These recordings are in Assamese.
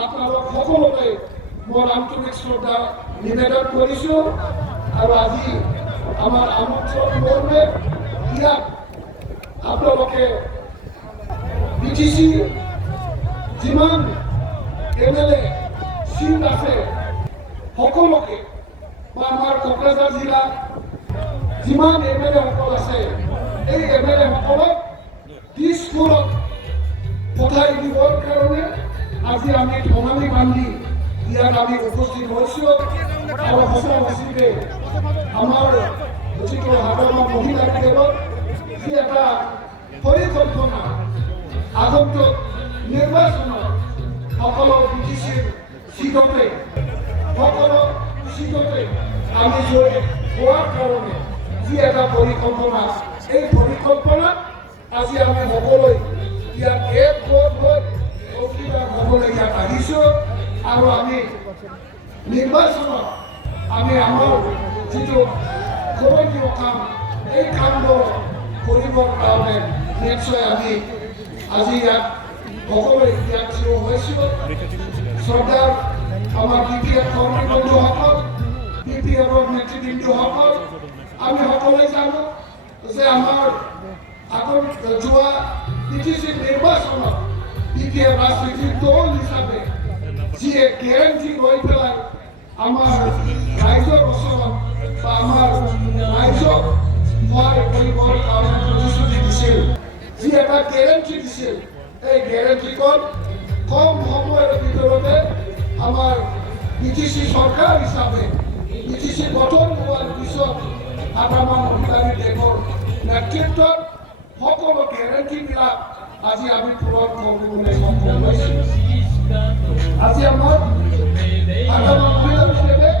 আপোনালোক সকলোকে মোৰ আন্তৰিক শ্ৰদ্ধা নিবেদন কৰিছোঁ আৰু আজি আমাৰ আমন্ত্ৰণ মৰ্মে ইয়াত আপোনালোকে বিটিচি যিমান MLA চিট আছে সকলোকে বা আমাৰ কোকৰাঝাৰ জিলা যিমান MLA সকল আছে এই MLA সকলক দিছপুৰত পঠাই দিবৰ কাৰণে আজি আমি ঠঙালি বান্ধি ইয়াত আমি উপস্থিত হৈছোঁ আৰু সঁচা সঁচিকে আমাৰ যিটো হাবলমা মহিলা কেন্দ্ৰত যি এটা পৰিকল্পনা আগন্তুক নিৰ্বাচনত সকলো বিটিচিৰ চিটতে সকলো চিটতে আমি জয় হোৱাৰ কাৰণে যি এটা পৰিকল্পনা এই পৰিকল্পনাত আজি আমি সকলোৱে ইয়াত এক গোট হৈ অংশীদাৰ হ'বলৈ ইয়াত আহিছোঁ আৰু আমি নিৰ্বাচনত আমি আমাৰ যিটো কৰিবলগীয়া কাম এই কামবোৰ কৰিবৰ কাৰণে নিশ্চয় আমি আজি ইয়াত সকলোৱে ইয়াত থিয় হৈছোঁ শ্ৰদ্ধাৰ আমাৰ BPF কৰ্মী বন্ধুসকল BPFৰ নেতৃবৃন্দসকল আমি সকলোৱে জানো যে আমাৰ যোৱা BTC নিৰ্বাচনত BPF ৰাজনীতিৰ দল হিচাপে যিয়ে গেৰেণ্টি লৈ পেলাই আমাৰ ৰাইজৰ ওচৰত বা আমাৰ ৰাইজক সহায় কৰিবৰ কাৰণে প্ৰতিশ্ৰুতি দিছিল যি এটা গেৰেণ্টি দিছিল এই গেৰেণ্টিখন কম সময়ৰ ভিতৰতে আমাৰ BTC চৰকাৰ হিচাপে BTC গঠন হোৱাৰ পিছত আমাৰ মহিলাৰী দেশৰ নেতৃত্বত সকলো গেৰেণ্টিবিলাক আজি আমি পূৰণ কৰিবলৈ সক্ষম হৈছোঁ আজি আমাৰ মহিলাসকলে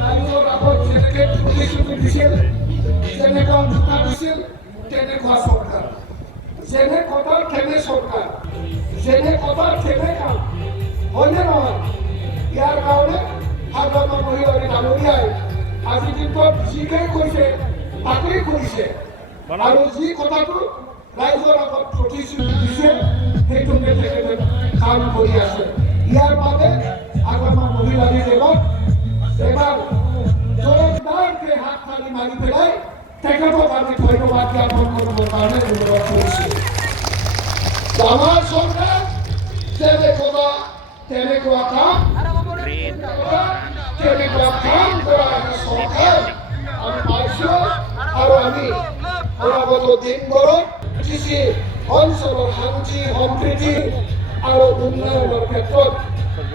ৰাইজৰ আগত যেনেকৈ প্ৰতিশ্ৰুতি দিছিল যেনেকুৱা ভোটা দিছিল তেনেকুৱা চৰকাৰ যেনে কথা তেনে চৰকাৰ যেনে কথা তেনে কাম হয়নে নহয় ইয়াৰ কাৰণে সাধাৰণ মহিলাৰী ডাঙৰীয়াই আজি দিনটোত যিকেই কৈছে তাকেই কৰিছে আৰু যি কথাটো ৰাইজৰ আগত প্ৰতিশ্ৰুতি দিছে সেইটোকে তেখেতে কাম কৰি আছে ইয়াৰ বাবে আমাৰ মহিলাৰী দেৱক এবাৰ জোৰদাৰকৈ হাত তালি মাৰি পেলাই তেখেতক আমি ধন্যবাদ জ্ঞাপন কৰিবৰ কাৰণে অনুৰোধ কৰিছোঁ আমাৰ চৰকাৰ যেনেকুৱা তেনেকুৱা কাম কৰা এটা চৰকাৰ আমি পাইছোঁ আৰু আমি অনাগত দিনবোৰত কৃষি অঞ্চলৰ শান্তি সম্প্ৰীতি আৰু উন্নয়নৰ ক্ষেত্ৰত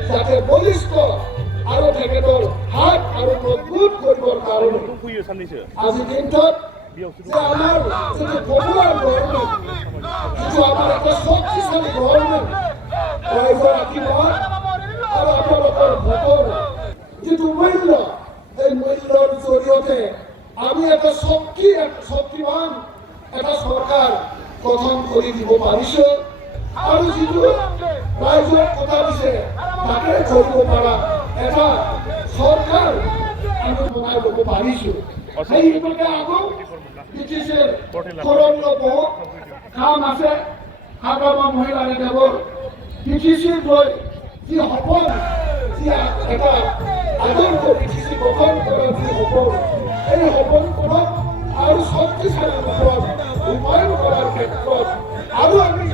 যাতে বলিষ্ঠ আৰু তেখেতৰ হাত আৰু মজবুত কৰিবৰ কাৰণে আজি দিনটোত যে আমাৰ যিটো পপুলাৰ গভৰ্ণমেণ্ট যিটো আমাৰ এটা শক্তিশালী গভৰ্ণমেণ্ট ৰাইজৰ আশীৰ্বাদ আৰু আপোনালোকৰ ভোটৰ যিটো মূল্য এই মূল্যৰ জৰিয়তে আমি এটা শক্তিবান এটা চৰকাৰ গঠন কৰি দিব পাৰিছোঁ আৰু যিটো ৰাইজৰ কথা দিছে তাকে কৰিব পৰা এটা চৰকাৰ আমি বনাই ল'ব পাৰিছোঁ সেইভাবে আগত ব্ৰিটিছৰ কৰণীয় বহুত কাম আছে সাধাৰণ মহিলাৰী দেৱৰ BTCৰ লৈ যি সপোন যি এটা আদৰ্শ BTC গঠন কৰাৰ যি সপোন এই সপোনখনক আৰু শক্তিশালী ৰূপত ৰূপায়ণ কৰাৰ ক্ষেত্ৰত আৰু আমি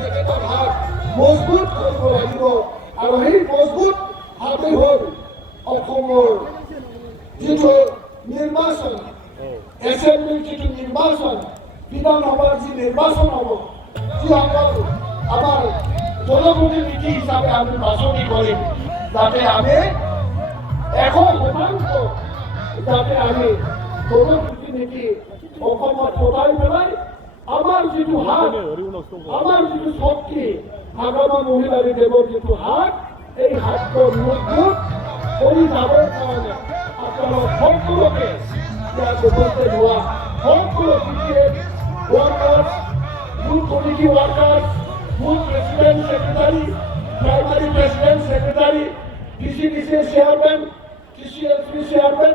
তেখেতৰ হাত মজবুত কৰিব লাগিব আৰু সেই মজবুত হাতেই হ'ল অসমৰ যিটো নিৰ্বাচন এছেম্বলিৰ যিটো নিৰ্বাচন বিধানসভাৰ যি নিৰ্বাচন হ'ব যিসকল আমাৰ জনপ্ৰতিনিধি হিচাপে আমি বাছনি কৰিম যাতে আমি 100% যাতে আমি জনপ্ৰতিনিধি অসমত পঠাই পেলাই আমাৰ যিটো হাত আমাৰ যিটো শক্তি সাধাৰণ মহিলাৰী দেৱৰ যিটো হাত এই হাতখন মজবুত কৰি যাবৰ কাৰণে আপোনালোক সকলোকে ইয়াত উপস্থিত হোৱা সকলো BPF workers booth committee workers booth president secretary primary president secretary DCDC chairman TCLP chairman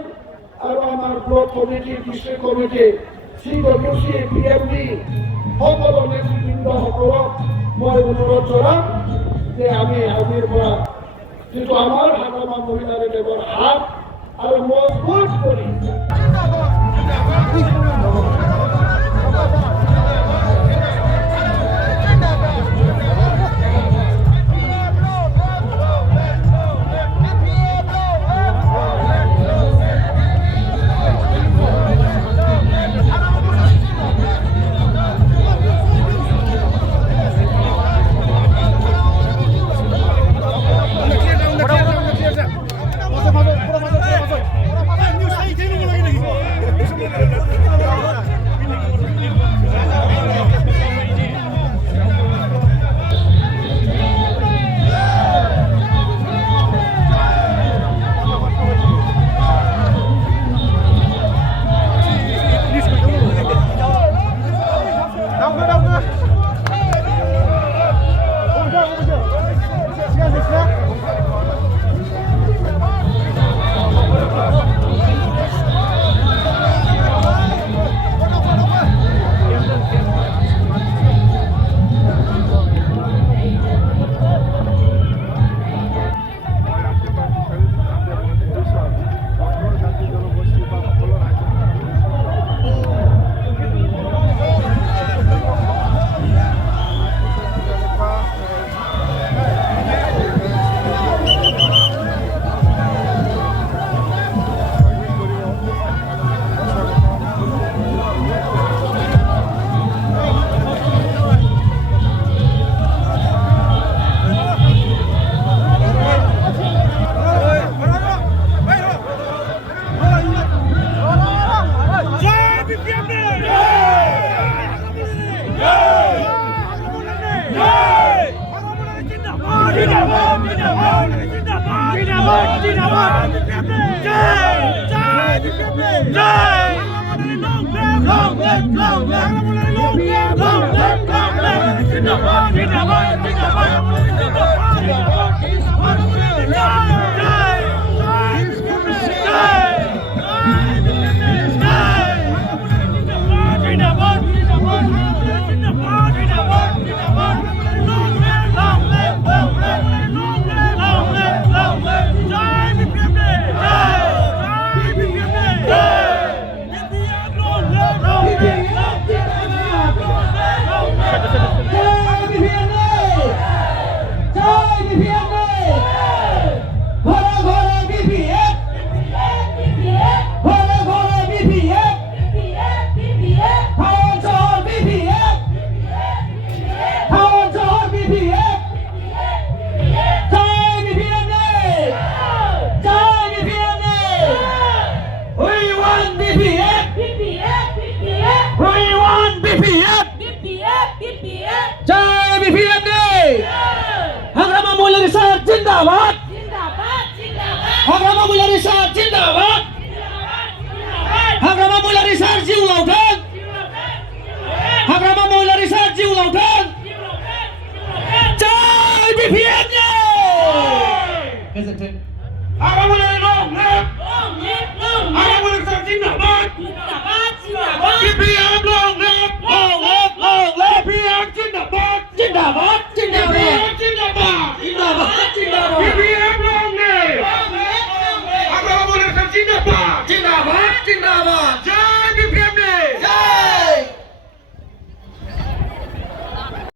আৰু আমাৰ block committee district committee CWC PMD সকলো নেতৃবৃন্দসকলক মই অনুৰোধ জনাম যে আমি আজিৰ পৰা কিন্তু আমার হাকামা মহিলাদের দেবর হাত আর মজবুত করি जिंदाबाद हाग्रामा महिला रिसार्च जिंदाबाद हाग्रामा महिला रिसार्च जिउ लाउथों हाग्रामा महिला रिसार्च जिउ लाउथों जय बीपीएफ गोजोन्थों हाग्रामा महिला हाग्रामा रिसार्च जिंदाबाद बीपीएफ long live बीपीएफ जिंदाबाद